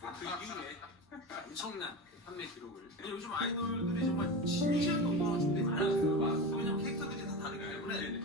그 이후에 엄청난 판매 기록을. 요즘 아이돌들이 정말 진지한 농구가 준비 많아요. 왜냐면 캐릭터들이 다 다르기 때문에.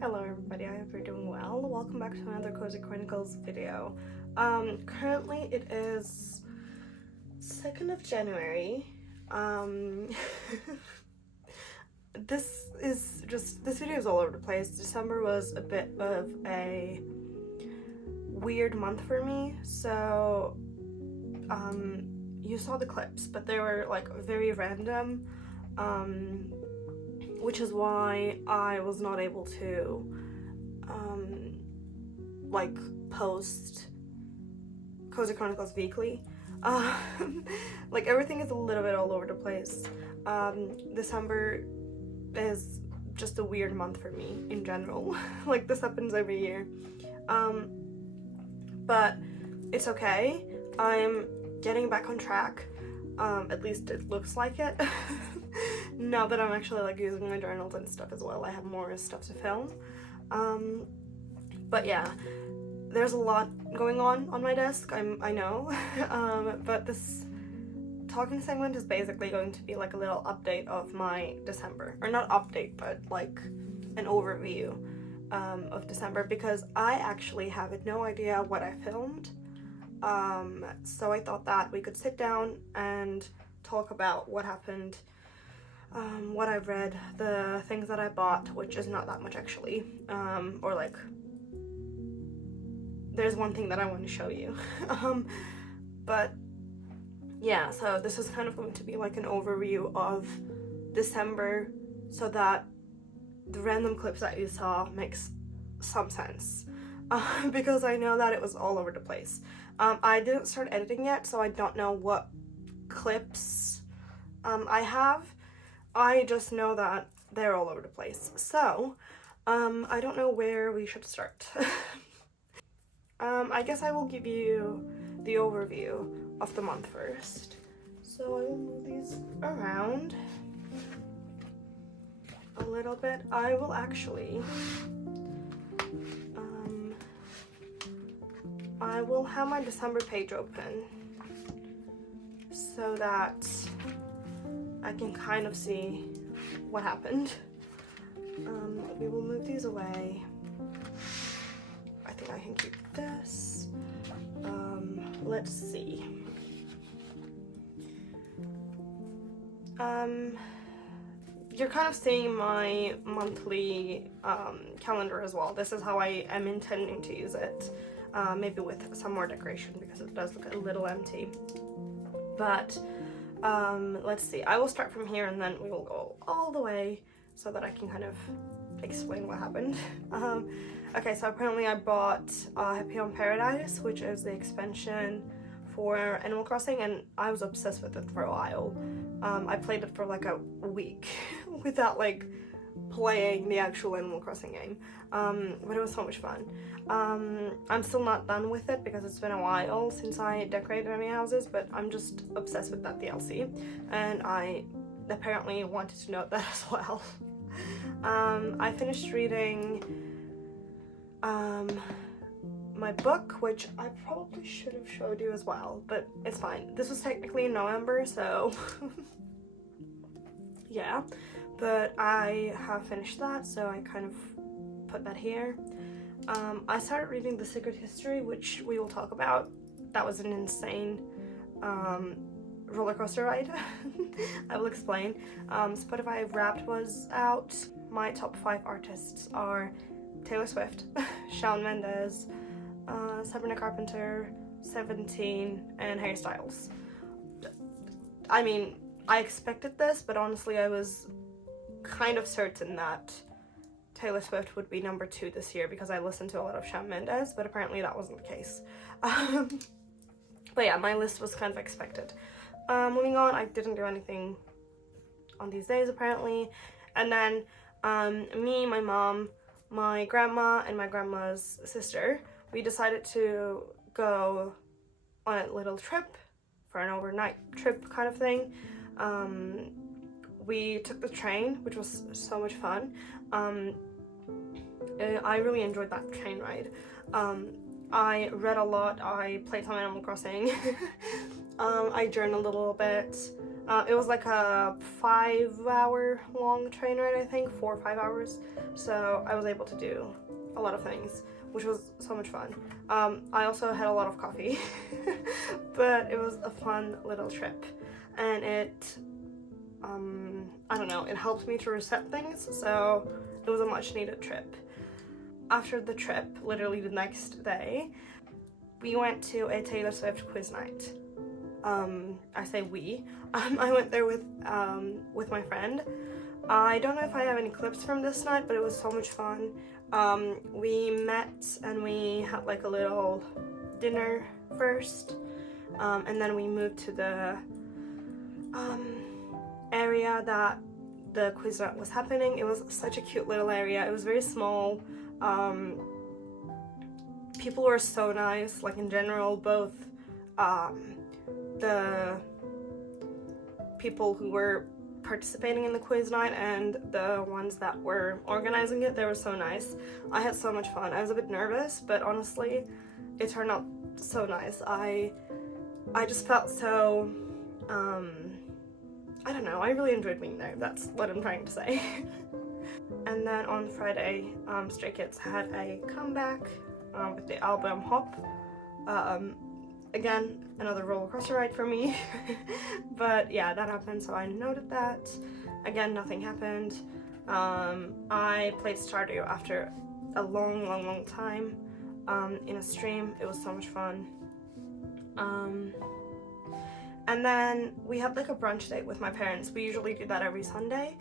Hello everybody, I hope you're doing well. Welcome back to another Cozy Chronicles video. Currently it is 2nd of January. This video is all over the place. December was a bit of a weird month for me, so you saw the clips, but they were like very random. Which is why I was not able to like post Cozy Chronicles weekly. Like everything is a little bit all over the place. December is just a weird month for me in general. Like this happens every year. But it's okay. I'm getting back on track. At least it looks like it. Now that I'm actually like using my journals and stuff as well, I have more stuff to film. But yeah, there's a lot going on my desk, I know. But this talking segment is basically going to be like a little update of my December, or not update, but like an overview of December, because I actually have no idea what I filmed. So I thought that we could sit down and talk about what happened, what I've read, the things that I bought, which is not that much actually, or like there's one thing that I want to show you. But yeah, so this is kind of going to be like an overview of December, so that the random clips that you saw makes some sense, because I know that it was all over the place. I didn't start editing yet, so I don't know what clips I have. I just know that they're all over the place. So, I don't know where we should start. I guess I will give you the overview of the month first. So I will move these around a little bit. I will actually, I will have my December page open so that I can kind of see what happened. We will move these away. I think I can keep this. Let's see. You're kind of seeing my monthly calendar as well. This is how I am intending to use it. Maybe with some more decoration, because it does look a little empty. But let's see. I will start from here and then we will go all the way so that I can kind of explain what happened. Okay, so apparently I bought Happy Home Paradise, which is the expansion for Animal Crossing, and I was obsessed with it for a while. I played it for like a week without like playing the actual Animal Crossing game, but it was so much fun. I'm still not done with it because it's been a while since I decorated any houses, but I'm just obsessed with that DLC, and I apparently wanted to note that as well. I finished reading my book, which I probably should have showed you as well, but it's fine. This was technically in November, so yeah, but I have finished that, so I kind of put that here. I started reading The Secret History, which we will talk about. That was an insane roller coaster ride. I will explain. Spotify Wrapped was out. My top 5 artists are Taylor Swift, Shawn Mendes, Sabrina Carpenter, 17, and Harry Styles. I mean, I expected this, but honestly I was kind of certain that Taylor Swift would be number 2 this year because I listened to a lot of Shawn Mendes, but apparently that wasn't the case. But yeah, my list was kind of expected. Moving on, I didn't do anything on these days apparently. And then me, my mom, my grandma, and my grandma's sister, we decided to go on a little trip for an overnight trip kind of thing. We took the train, which was so much fun. I really enjoyed that train ride. I read a lot, I played some Animal Crossing, I journaled a little bit. It was like a 5-hour long train ride, I think, 4 or 5 hours. So I was able to do a lot of things, which was so much fun. I also had a lot of coffee, but it was a fun little trip. And it, I don't know, it helped me to reset things, so it was a much needed trip. After the trip, literally the next day, we went to a Taylor Swift quiz night. I say we. I went there with my friend. I don't know if I have any clips from this night, but it was so much fun. We met and we had like a little dinner first, and then we moved to the area that the quiz night was happening. It was such a cute little area. It was very small. People were so nice, like in general, both the people who were participating in the quiz night and the ones that were organizing it, they were so nice. I had so much fun. I was a bit nervous, but honestly, it turned out so nice. I just felt so, I don't know, I really enjoyed being there. That's what I'm trying to say. And then on Friday, Stray Kids had a comeback with the album Hop. Again, another roller coaster ride for me. But yeah, that happened, so I noted that. Again, nothing happened. I played Stardew after a long time in a stream. It was so much fun. And then we had like a brunch date with my parents. We usually do that every Sunday.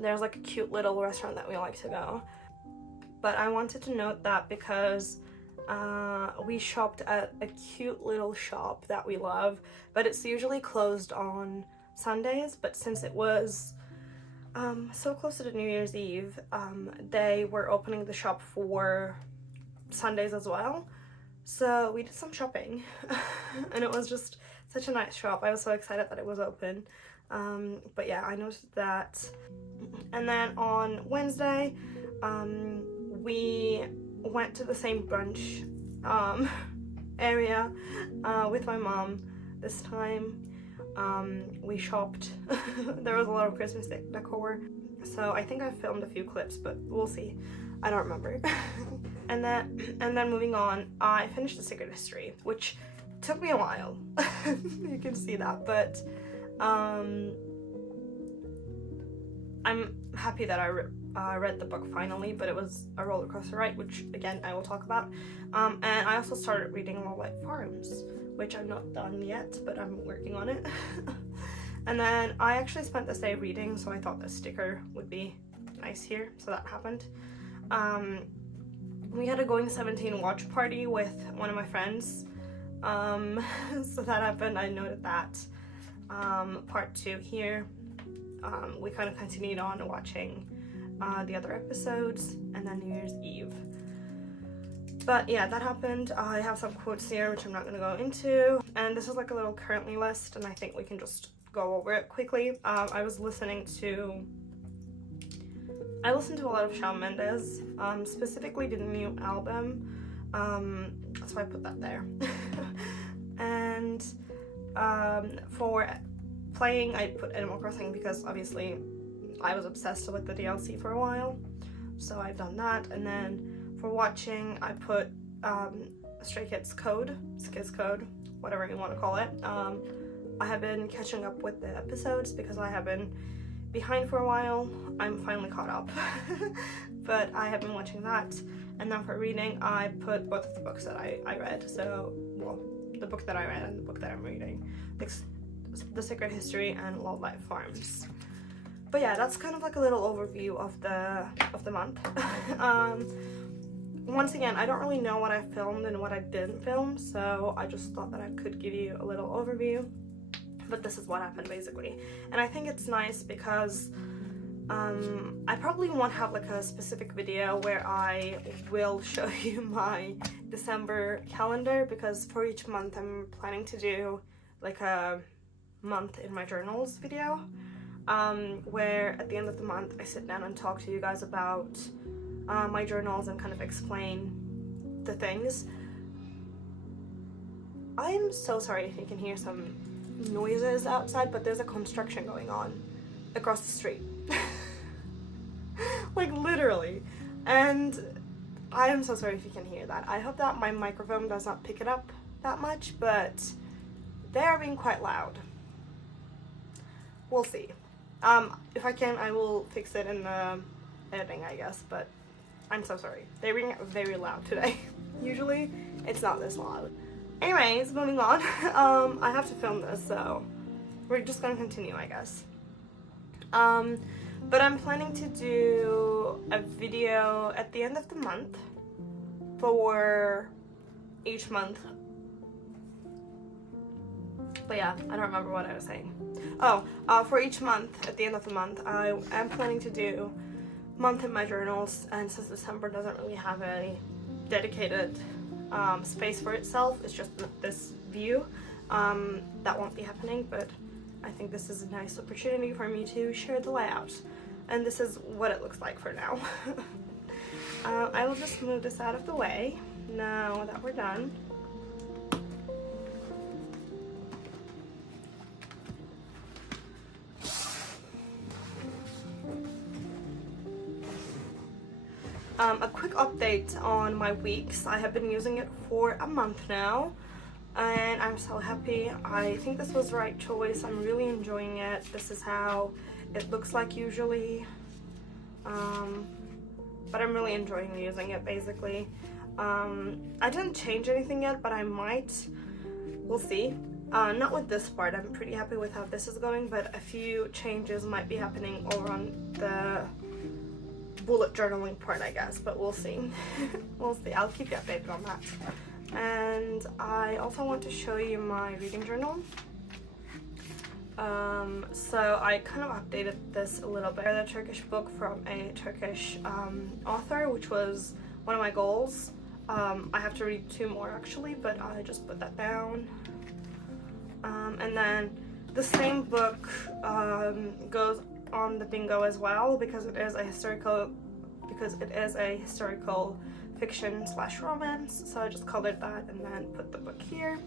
There's like a cute little restaurant that we like to go. But I wanted to note that because we shopped at a cute little shop that we love, but it's usually closed on Sundays. But since it was so close to the New Year's Eve, they were opening the shop for Sundays as well. So we did some shopping and it was just such a nice shop. I was so excited that it was open. But yeah, I noticed that. And then on Wednesday, we went to the same brunch area with my mom this time. We shopped. There was a lot of Christmas decor, so I think I filmed a few clips, but we'll see. I don't remember. and then moving on, I finished The Secret History, which took me a while. You can see that, but I'm happy that I read the book finally, but it was a roller coaster ride, which again I will talk about. And I also started reading Lowlight Farms, which I'm not done yet, but I'm working on it. And then I actually spent this day reading, so I thought the sticker would be nice here, so that happened. We had a Going 17 watch party with one of my friends, so that happened. I noted that. Part 2 here. We kind of continued on watching the other episodes, and then New Year's Eve. But yeah, that happened. I have some quotes here, which I'm not going to go into. And this is like a little currently list, and I think we can just go over it quickly. I listened to a lot of Shawn Mendes, specifically the new album. So I put that there. And for playing, I put Animal Crossing because obviously I was obsessed with the DLC for a while. so I've done that. And then for watching, I put Stray Kids Code, Skids Code, whatever you want to call it. I have been catching up with the episodes because I have been behind for a while. I'm finally caught up. But I have been watching that. And then for reading, I put both of the books that I read. So, well, the book that I read and the book that I'm reading. The Secret History and Love Life Farms. But yeah, that's kind of like a little overview of the month. Once again, I don't really know what I filmed and what I didn't film, so I just thought that I could give you a little overview. But this is what happened basically. And I think it's nice because I probably won't have like a specific video where I will show you my December calendar, because for each month I'm planning to do like a month in my journals video, where at the end of the month I sit down and talk to you guys about my journals and kind of explain the things. I'm so sorry if you can hear some noises outside, but there's a construction going on across the street. Like literally. And I am so sorry if you can hear that. I hope that my microphone does not pick it up that much, but they are being quite loud. We'll see. If I can, I will fix it in the editing, I guess, but I'm so sorry. They're being very loud today. Usually it's not this loud. Anyways, moving on. I have to film this, so we're just gonna continue, I guess. But I'm planning to do a video at the end of the month for each month. But yeah, I don't remember what I was saying. Oh, for each month, at the end of the month, I am planning to do month in my journals, and since December doesn't really have a dedicated space for itself, it's just this view, that won't be happening, but I think this is a nice opportunity for me to share the layout. And this is what it looks like for now. I will just move this out of the way now that we're done. A quick update on my weeks. I have been using it for a month now, and I'm so happy. I think this was the right choice. I'm really enjoying it. This is how it looks like usually, but I'm really enjoying using it basically. I didn't change anything yet, but I might. We'll see. Not with this part. I'm pretty happy with how this is going, but a few changes might be happening over on the bullet journaling part, I guess, but we'll see. We'll see. I'll keep you updated on that. And I also want to show you my reading journal. So I kind of updated this a little bit. The Turkish book from a Turkish author, which was one of my goals. I have to read 2 more actually, but I just put that down. And then the same book goes on the bingo as well, because it is a historical fiction / romance. So I just colored that and then put the book here.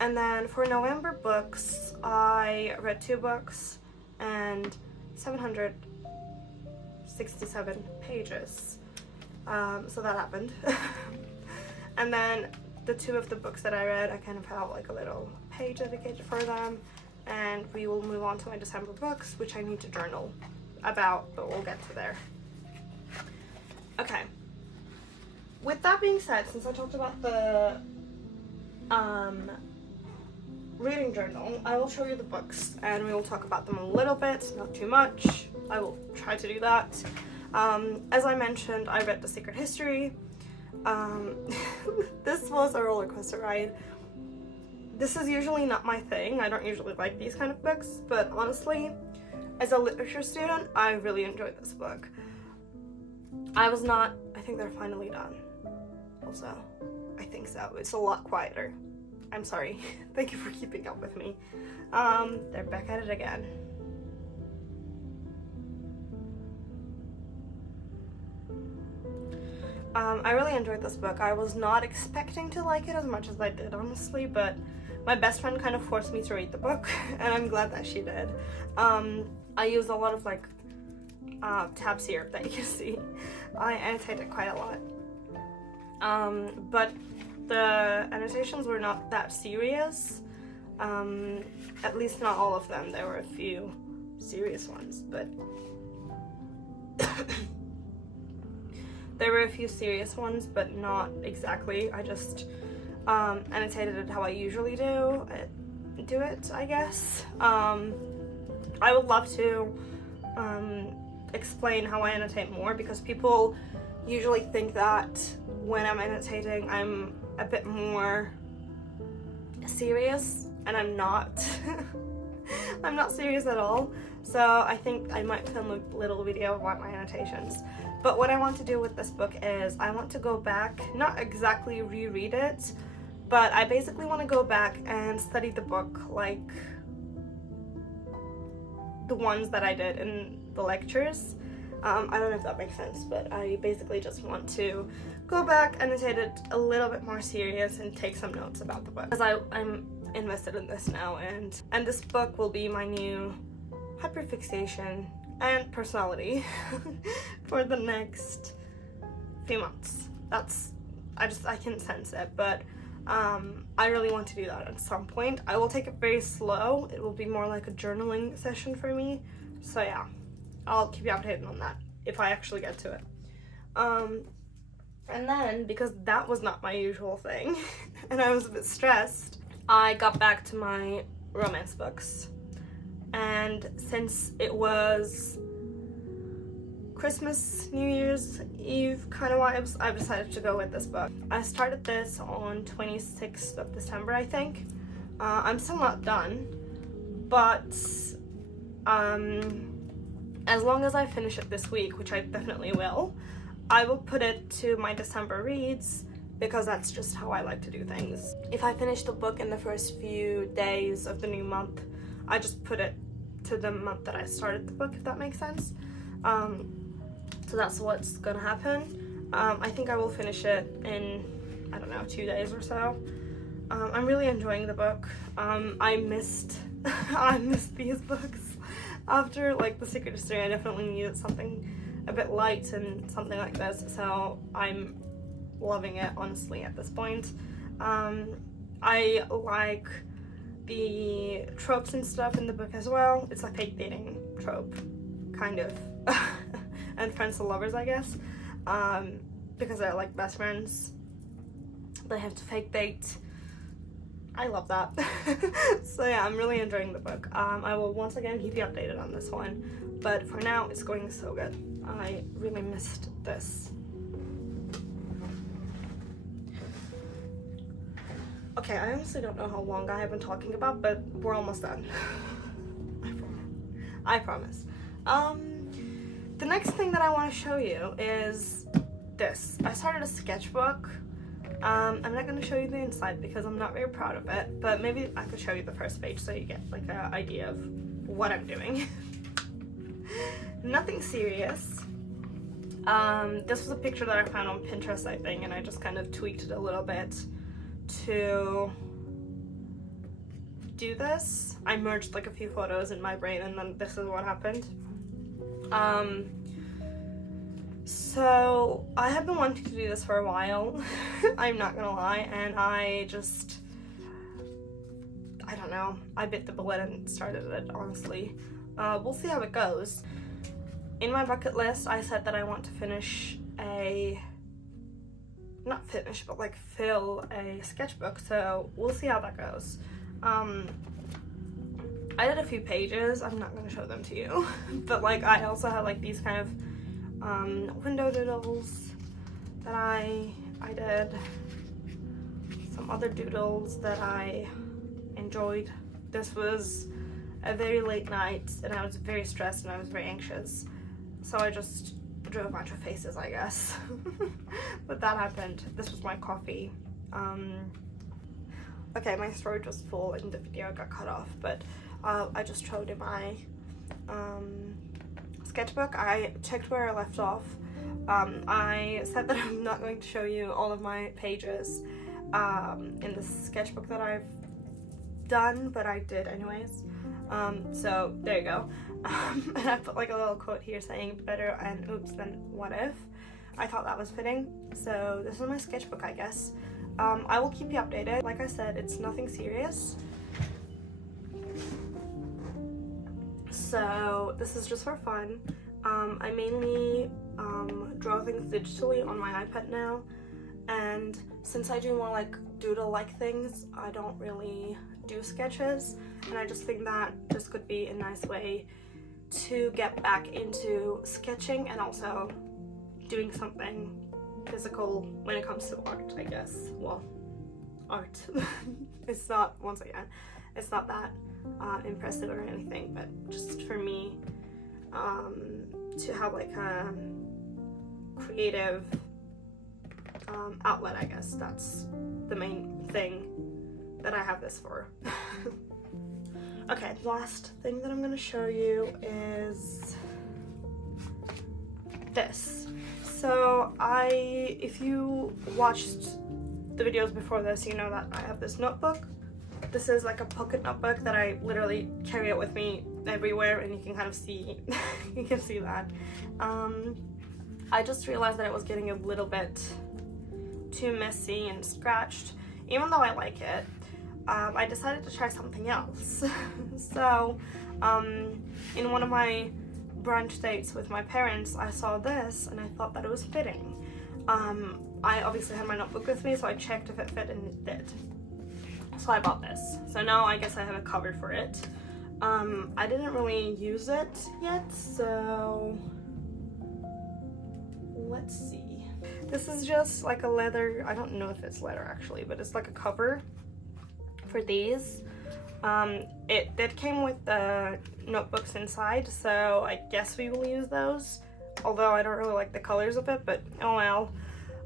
And then for November books, I read 2 books and 767 pages. So that happened. And then the 2 of the books that I read, I kind of have like a little page dedicated for them. And we will move on to my December books, which I need to journal about, but we'll get to there. Okay. With that being said, since I talked about the reading journal, I will show you the books and we will talk about them a little bit, not too much. I will try to do that. As I mentioned, I read The Secret History. This was a roller coaster ride. This is usually not my thing. I don't usually like these kind of books, but honestly, as a literature student, I really enjoyed this book. I think they're finally done. Also, I think so. It's a lot quieter. I'm sorry. Thank you for keeping up with me. They're back at it again. I really enjoyed this book. I was not expecting to like it as much as I did, honestly, but my best friend kind of forced me to read the book, and I'm glad that she did. I used a lot of like tabs here that you can see. I annotated quite a lot. But the annotations were not that serious. At least not all of them. There were a few serious ones, but there were a few serious ones, but not exactly. I just annotated it how I usually do it, I guess. I would love to explain how I annotate more, because people usually think that when I'm annotating I'm a bit more serious, and I'm not. I'm not serious at all. So I think I might film a little video about my annotations. But what I want to do with this book is I want to go back, not exactly reread it, but I basically want to go back and study the book like the ones that I did in the lectures. I don't know if that makes sense, but I basically just want to go back, annotate it a little bit more serious, and take some notes about the book. Because I'm invested in this now, and this book will be my new hyperfixation and personality for the next few months. I can sense it, but I really want to do that at some point. I will take it very slow. It will be more like a journaling session for me. So yeah, I'll keep you updated on that if I actually get to it. And then, because that was not my usual thing, and I was a bit stressed, I got back to my romance books. And since it was Christmas, New Year's Eve kind of vibes, I've decided to go with this book. I started this on 26th of December, I think. I'm still not done, but as long as I finish it this week, which I definitely will, I will put it to my December reads, because that's just how I like to do things. If I finish the book in the first few days of the new month, I just put it to the month that I started the book, if that makes sense. So that's what's gonna happen. I think I will finish it in, I don't know, 2 days or so. I'm really enjoying the book. I missed these books. After like The Secret History, I definitely needed something a bit light and something like this, so I'm loving it, honestly, at this point. I like the tropes and stuff in the book as well. It's a fake dating trope, kind of. And friends to lovers, I guess. Because they're like best friends. They have to fake date. I love that. So yeah, I'm really enjoying the book. I will once again keep you updated on this one. But for now, it's going so good. I really missed this. Okay, I honestly don't know how long I have been talking about, but we're almost done. I promise. The next thing that I want to show you is this. I started a sketchbook. I'm not going to show you the inside because I'm not very proud of it, but maybe I could show you the first page so you get like an idea of what I'm doing. Nothing serious. This was a picture that I found on Pinterest, I think, and I just kind of tweaked it a little bit to do this. I merged like a few photos in my brain, and then this is what happened. So I have been wanting to do this for a while. I'm not gonna lie, and I don't know, I bit the bullet and started it, honestly. We'll see how it goes. In my bucket list, I said that I want to fill a sketchbook, so we'll see how that goes. I did a few pages. I'm not going to show them to you, but like I also have like these kind of window doodles that I did, some other doodles that I enjoyed. This was a very late night and I was very stressed and I was very anxious, so I just drew a bunch of faces, I guess. But that happened. This was my coffee. Okay, my storage was full and the video got cut off, but I just showed in my sketchbook. I checked where I left off. I said that I'm not going to show you all of my pages in the sketchbook that I've done, but I did anyways. So there you go. And I put like a little quote here saying better and oops than what if. I thought that was fitting. So this is my sketchbook, I guess. I will keep you updated. Like I said, it's nothing serious. So this is just for fun. I mainly draw things digitally on my iPad now, and since I do more like doodle-like things, I don't really do sketches, and I just think that this could be a nice way to get back into sketching and also doing something physical when it comes to art, I guess. Well, art. It's not, once again, it's not that impressive or anything, but just for me to have like a creative outlet, I guess. That's the main thing that I have this for. Okay, the last thing that I'm going to show you is this. So if you watched the videos before this, you know that I have this notebook. This is like a pocket notebook that I literally carry it with me everywhere, and you can kind of see, you can see that. I just realized that it was getting a little bit too messy and scratched. Even though I like it, I decided to try something else. So, in one of my brunch dates with my parents, I saw this and I thought that it was fitting. I obviously had my notebook with me, so I checked if it fit, and it did. So I bought this. So now I guess I have a cover for it. I didn't really use it yet, so let's see. This is just like a leather, I don't know if it's leather actually, but it's like a cover for these. It came with the notebooks inside, so I guess we will use those. Although I don't really like the colors of it, but oh well.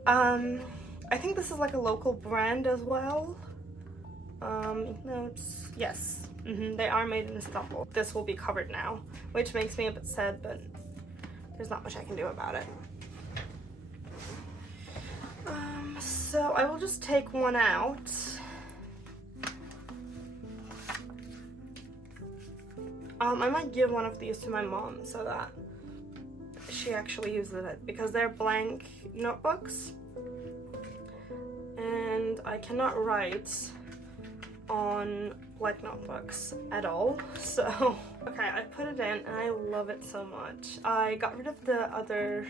I think this is like a local brand as well. Notes, yes, they are made in Istanbul. This will be covered now, which makes me a bit sad, but there's not much I can do about it. So I will just take one out. I might give one of these to my mom so that she actually uses it, because they're blank notebooks and I cannot write on blank notebooks at all. So okay, I put it in and I love it so much. I got rid of the other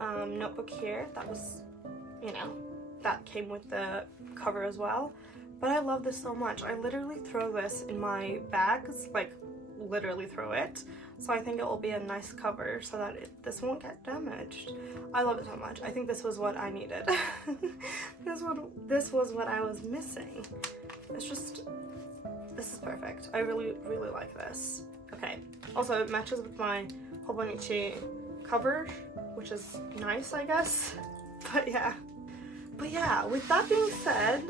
notebook here that was, you know, that came with the cover as well, but I love this so much. I literally throw this in my bags, like literally throw it. So I think it will be a nice cover so that this won't get damaged. I love it so much. I think this was what I needed. This was what I was missing. It's just, this is perfect. I really, really like this. Okay, also it matches with my Hobonichi cover, which is nice, I guess. But yeah, with that being said,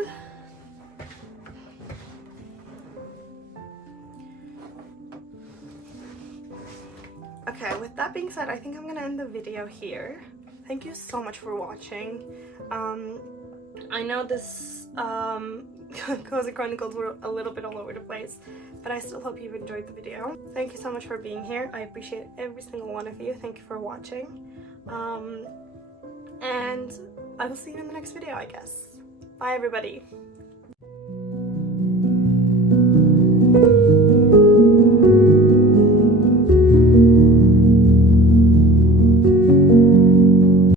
I think I'm gonna end the video here. Thank you so much for watching. I know this Cozy Chronicles were a little bit all over the place, but I still hope you've enjoyed the video. Thank you so much for being here. I appreciate every single one of you. Thank you for watching. And I will see you in the next video, I guess. Bye, everybody.